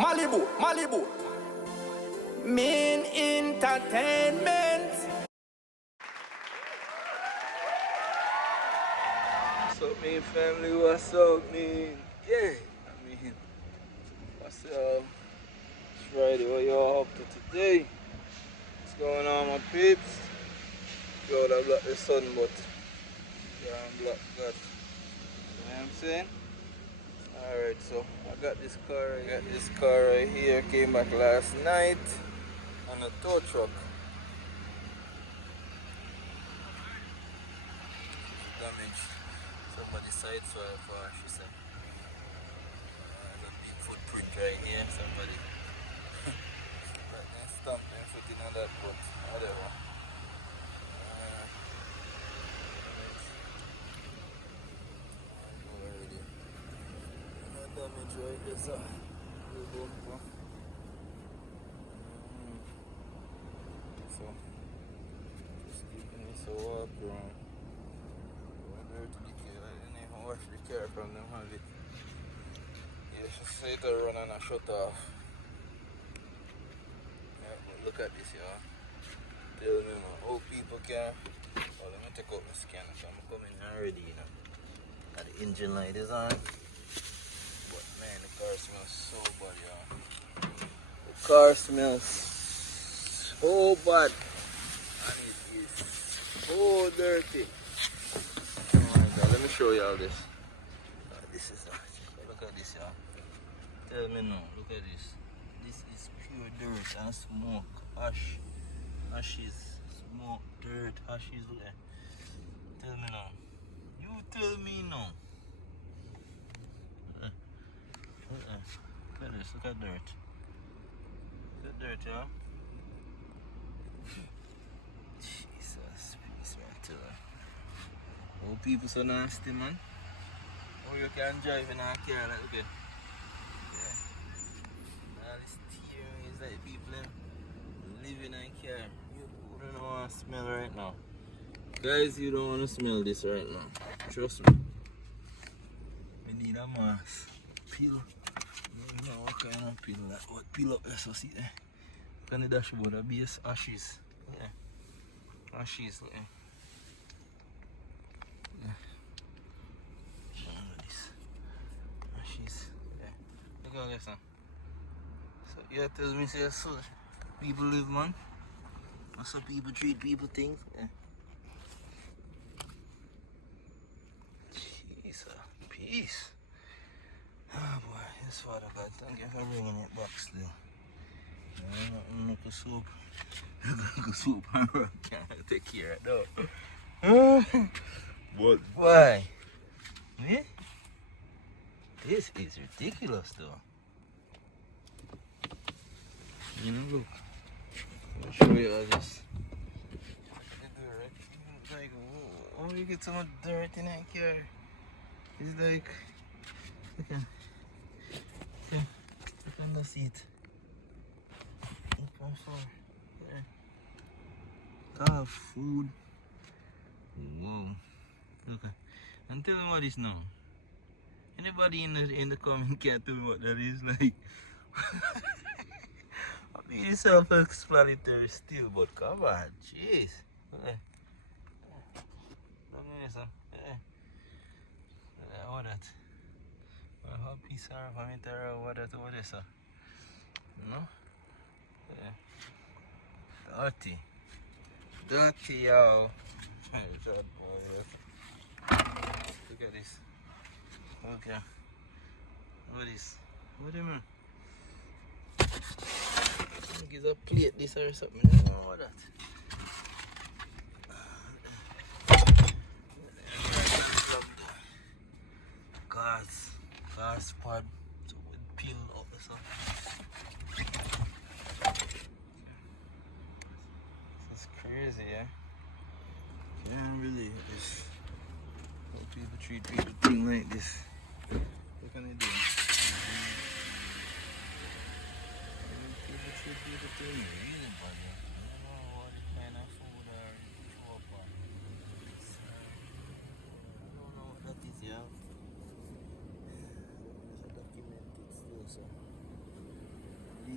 Malibu, Malibu. Main entertainment. What's up, me family? What's up, me? Yeah, what's up? It's Friday. What y'all up to today? What's going on, my peeps? Yo, I blocked the sun, but yeah, I'm blocked that. You know what I'm saying? Alright, so I got this car right here. Came back last night on a tow truck. Damaged. Somebody's side swipe, she said. There's a big footprint right here. Somebody stamp their foot in on that, but whatever. Already. No damage right there, so little bumper. So just keeping this a walk around. Go to the car. I didn't even wash the car from them have it. Yeah, she said to run and a shut off. Yeah, but look at this, y'all. Tell me, man, how people can. Oh, let me take out my scanner, so I'm coming already, you know. And the engine light is on. But man, the car smells so bad, y'all. The car smells so bad. And it is so dirty. Oh my god, let me show y'all this. This is look at this, y'all. Tell me no, look at this. This is pure dirt and smoke. Ash. Ashes. Smoke, dirt, ashes. Tell me now. You tell me now. Look at this, look at dirt. Look at dirt, y'all. Jesus, peace, man, tell her. Oh, people so nasty, man. Or you can drive in a car like, okay. Yeah. All this tearing is like people living in a car. You don't want to smell right now. Guys, you don't want to smell this right now. Trust me. We need a mask. Peel. You don't know what kind of peel that. What peel up there, so see there. Look on the dashboard, a base ashes. Yeah. Ashes, look there. Yeah. Look at this. Ashes. Yeah. Look at this, son. So, yeah, tells me, say, so people live, man. That's how people treat people things. Yeah. Jesus, peace. Ah, boy, yes, Father God, thank you for bringing it back still. Look at soap. Look at soap and rock. Can't take care of that. But why? Eh? This is ridiculous, though. You know, look. I'll show you all this. Like, oh, you get so much dirt in that car. It's like, look on the seat. Look on floor. Yeah. Car, food. Whoa. Okay. And tell me what is now. Anybody in the comment can tell me what that is like. I mean, it's self-explanatory still, but come on, jeez. Okay. Look at this, huh? Yeah. What that? Well, how piece are from it or what that over there, sir? No? Yeah. Dirty. Dirty, y'all. Look at this. Okay. What is this? What do you mean? I think it's a plate this or something. I don't know what that. Gas pad, so with peel up or something. This is crazy, yeah? Can't believe this. How people treat people thing like this. What can they do? People treat people thing really bad, yeah? I don't know what kind of food or show up on. I don't know what that is, yeah? So.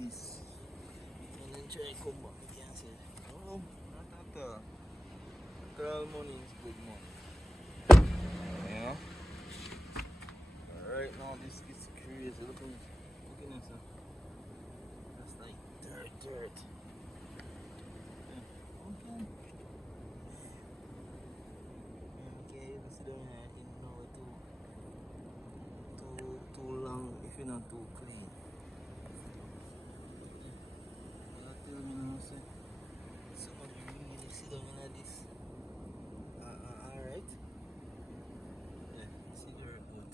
this. And then try come back again and say, no, not at all. Not all money is good money. Yeah. Alright now this gets crazy. Look at this. That's like dirt. Okay. Okay, you sit down here in now too long if you're not too clean. Tell me now, say, somebody really sit down in this. Alright. Yeah, cigarette butt.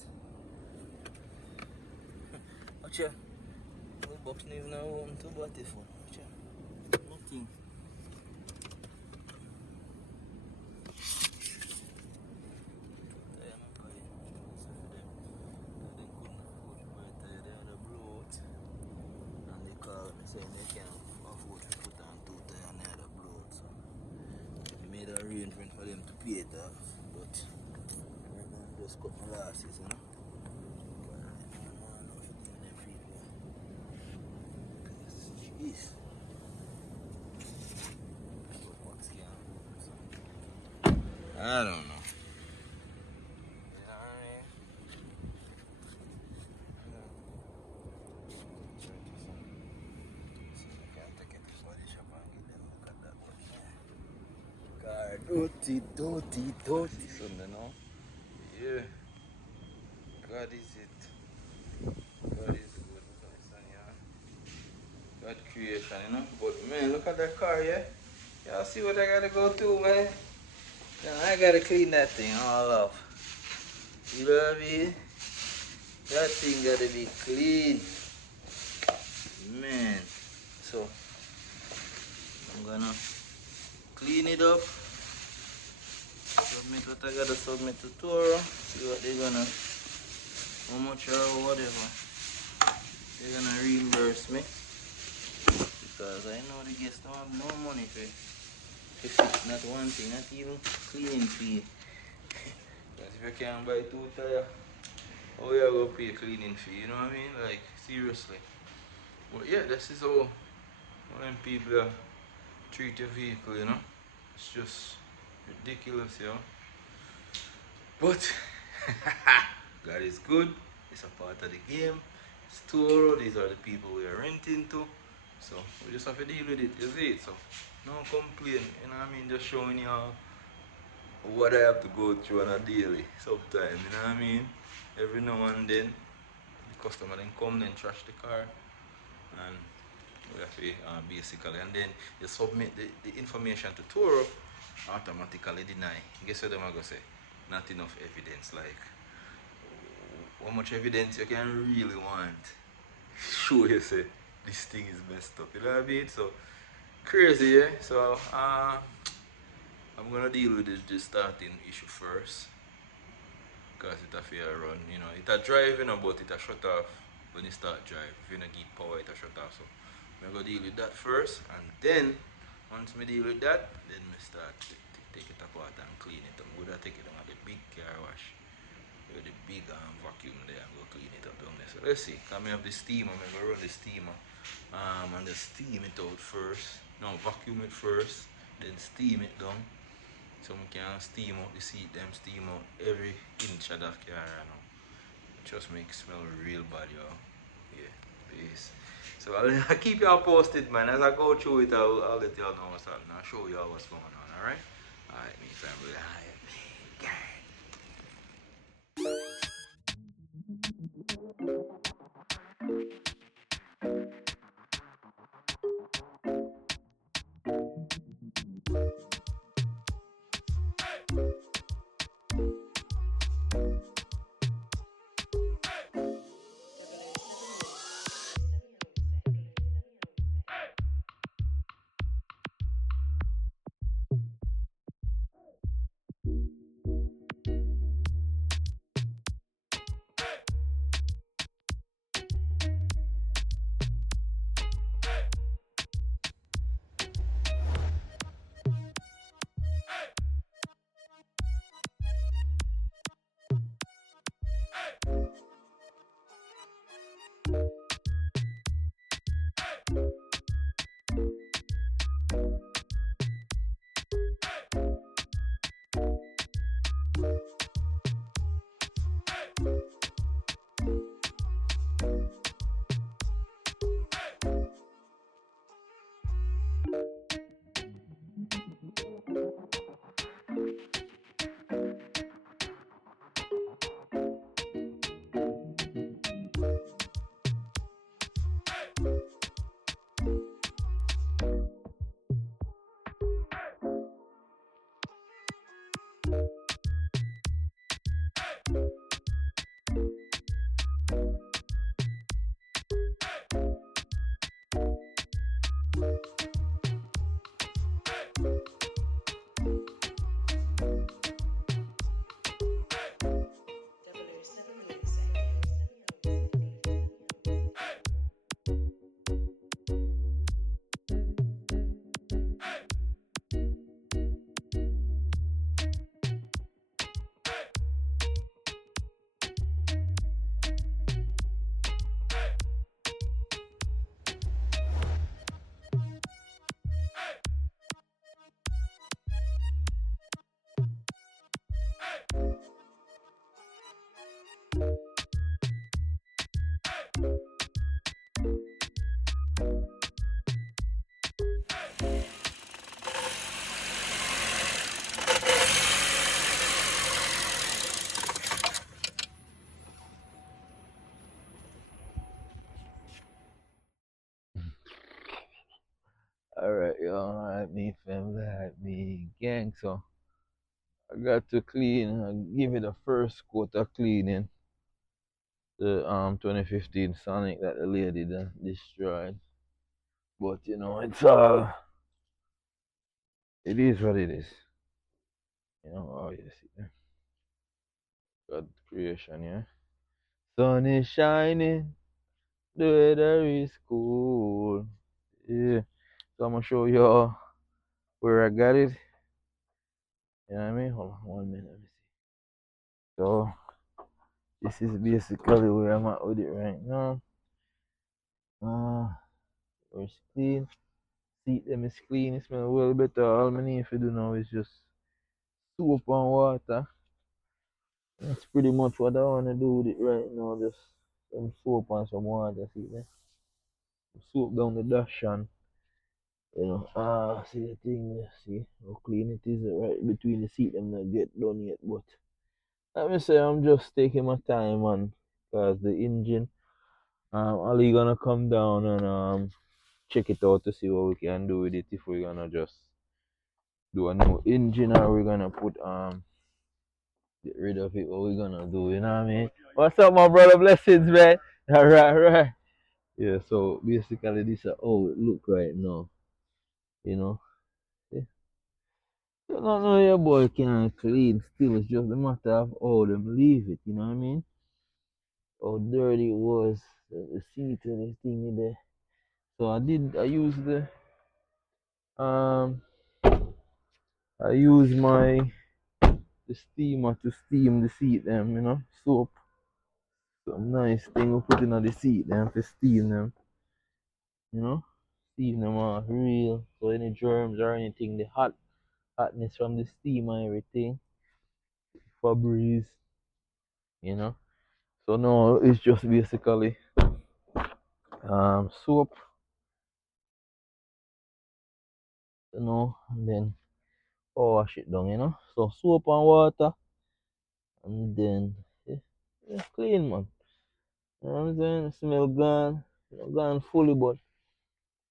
Watch ya. The box is now open to body for. Watch ya. Nothing. Saying they can't afford to put on 2 tires and they had a blowout, so I made an arrangement for them to pay it off, but right now I just cut my losses, you know. But right now I don't know if it's them people. Jeez. But what's going on? So, I don't know. Dirty, something, no? Yeah. God is it. God is good. Look at this one, yeah. God creation, you know? But man, look at that car, yeah? Y'all see what I gotta go through, man? Now, I gotta clean that thing all off. You know what I mean? That thing gotta be clean. Man. So, I'm gonna clean it up. Submit what I gotta submit to Turo. See what they're gonna, how much or whatever they're gonna reimburse me. Because I know the guests don't have no money for fix not one thing, not even cleaning fee. Because if you can't buy 2 tires, how you gonna pay cleaning fee, you know what I mean? Like, seriously. But yeah, this is how when people treat your vehicle, you know? It's just ridiculous, yo. But God is good. It's a part of the game. It's Turo. These are the people we are renting to. So we just have to deal with it. You see it? So no complain. You know what I mean? Just showing you what I have to go through on a daily sometimes. You know what I mean? Every now and then, the customer then come then trash the car, and we have to basically, and then you submit the information to Turo, automatically deny. Guess what I'm gonna say? Not enough evidence. Like, how much evidence you can really want? Show you say this thing is messed up. You know what I mean? So crazy, yeah. So I'm gonna deal with the starting issue first, because it a fair run. You know, it a drive, you know, but it a shut off when you start drive. If you don't get power, it a shut off. So I'm gonna deal with that first, and then once me deal with that, then me start take it apart and clean it. I'm gonna take it on the big car wash with the big vacuum there and go clean it up down there. So let's see. Come have the steamer. I'm gonna run the steamer and just steam it out first. No, vacuum it first, then steam it down. So we can steam out the seat, them steam out every inch of that car, you know. It just makes smell real bad, yo. Yeah, peace. So I'll keep y'all posted, man. As I go through it, I'll let y'all know what's happening. I'll show y'all what's going on, alright? Alright, me family. Alright, yo, alright, me family, alright, me gang. So I got to clean, give it a first coat of cleaning. The 2015 Sonic that the lady done destroyed. But you know, it is what it is. You know, oh yes, yeah. God creation, yeah. Sun is shining, the weather is cool. Yeah. So I'm gonna show y'all where I got it. You know what I mean? Hold on 1 minute, let me see. So this is basically where I'm at with it right now. It's clean. Seat them is clean. It smells well better. All I need to do now is just soap and water. That's pretty much what I wanna do with it right now. Just some soap and some water. See there? Soap down the dash and you know, see the thing there, see how clean it is right between the seat them not get done yet, but let me say I'm just taking my time man, cause the engine Ali gonna come down and check it out to see what we can do with it if we're gonna just do a new engine or we're gonna put get rid of it, what we're gonna do, you know what I mean? What's up my brother, blessings man? Alright. Yeah, so basically this is how it look right now, you know. Yeah. So no, your boy can clean still, it's just a matter of how them leave it, you know what I mean? How dirty it was, the seat and everything in there. So I used um I use the steamer to steam the seat them, you know, soap. Some nice thing we put in the seat them to steam them, you know. Steam them off real. So any germs or anything, the hotness from the steam and everything, for breeze, you know. So no, it's just basically soap, you know, and then wash it down, you know. So soap and water and then it's clean man. You know what I'm saying? Smell gone. Not gone fully but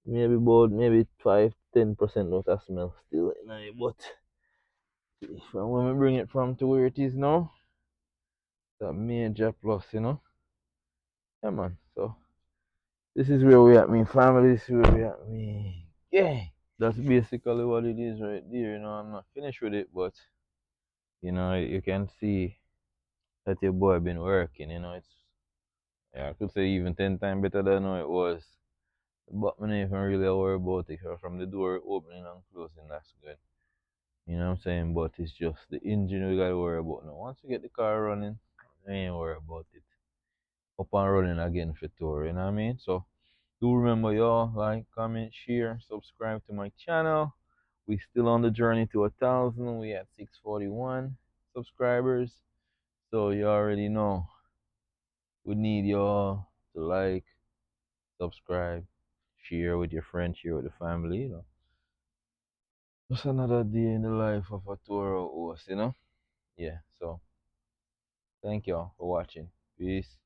maybe about maybe 5-10% of that smell still in it. But from when we bring it from to where it is now, that major plus, you know. Yeah man. So this is where we at, me family, this is where we at, me. Yeah. That's basically what it is right there, you know. I'm not finished with it, but you know, you can see that your boy been working, you know, it's yeah, I could say even 10 times better than how it was. But I don't even really worry about it, 'cause from the door opening and closing, that's good. You know what I'm saying? But it's just the engine we gotta worry about now. Once we get the car running, I ain't worry about it. Up and running again for tour, you know what I mean? So do remember y'all, like, comment, share, subscribe to my channel. We still on the journey to 1,000. We at 641 subscribers. So you already know. We need y'all to like, subscribe, share with your friends, share with the family, you know. Just another day in the life of a Turo host, you know? Yeah, so thank y'all for watching. Peace.